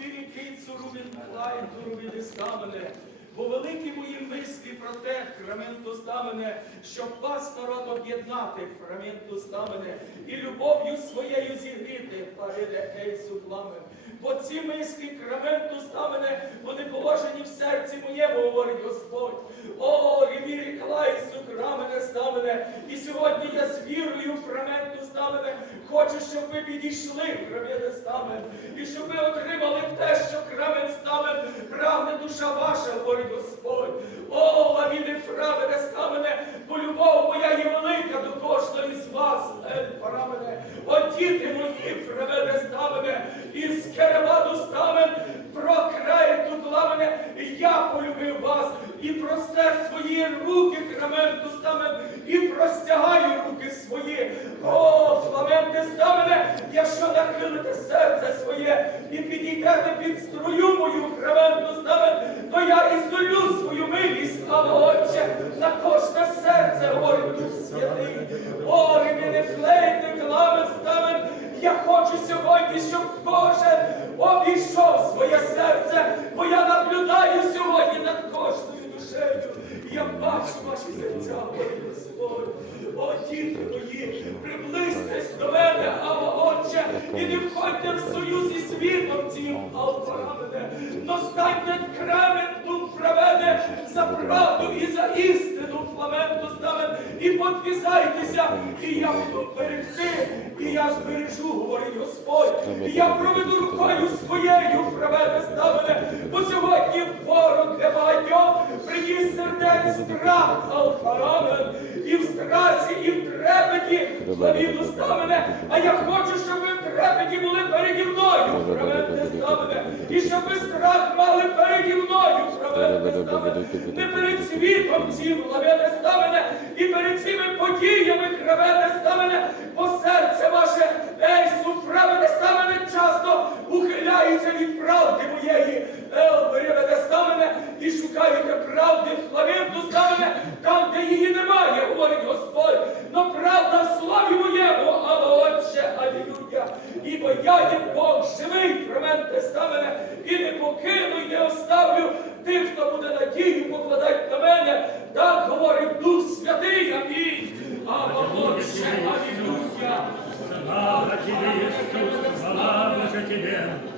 фінікійцю рубін клайду рубіни стамене. Бо великі мої миски про те, храменту стамене, щоб вас народ об'єднати, храменту стамене, і любов'ю своєю зігріти, париде ейсу пламен. Бо ці миски краменту стамене, вони положені в серці моєму, говорить Господь. О, рівірі клайсу, крамене стамене. І сьогодні я з вірою в краменту стамене, хочу, щоб ви підійшли, крам'яне стамен, і щоб ви отримали душа ваша, говорить Господь. О, ламіне фрамене стамене, бо любов моя є велика до кожного із вас, ель парамене. О, діти мої, фрамене стамене, із кереваду стамен, про край тут ламене, я полюбив вас, і простер свої руки краменту стамен, і простягаю руки свої. О, фламенте стамене, якщо нахилите серце своє і підійдете під струю мою сьогодні, щоб Боже обійшов своє серце, бо я наблюдаю сьогодні над кожною душею. І Я бачу ваші серця, Господь. О, діти мої, приблизьтесь до мене, а отче, і не входьте в союз із світом цим, алфарамене, но станьте кремен і і я буду берегти, і я збережу, говорить Господь, і я проведу рукою своєю правене ставене, бо сьогодні ворог для багатьох приніс сердець страх, алфарамен, і в страсі, і в трепеті фламіду ставене, а я хочу, щоб ви в трепеті були переді мною, праведне ставене, і щоб ви страх мали переді мною, праведне ставене, не перед світом цим, праведне подіями криве мене бо серце ваше, ей, ста мене часто ухиляється від правди моєї, Ел, мене і шукаєте правди, хлавинту мене там, де її немає, говорить Господь. Но правда в слові моєму, але Отче, алілюя. Ібо я є Бог живий, променте мене, і не покину, і не оставлю тих, хто буде надію покладати. тебе, слава же тебе.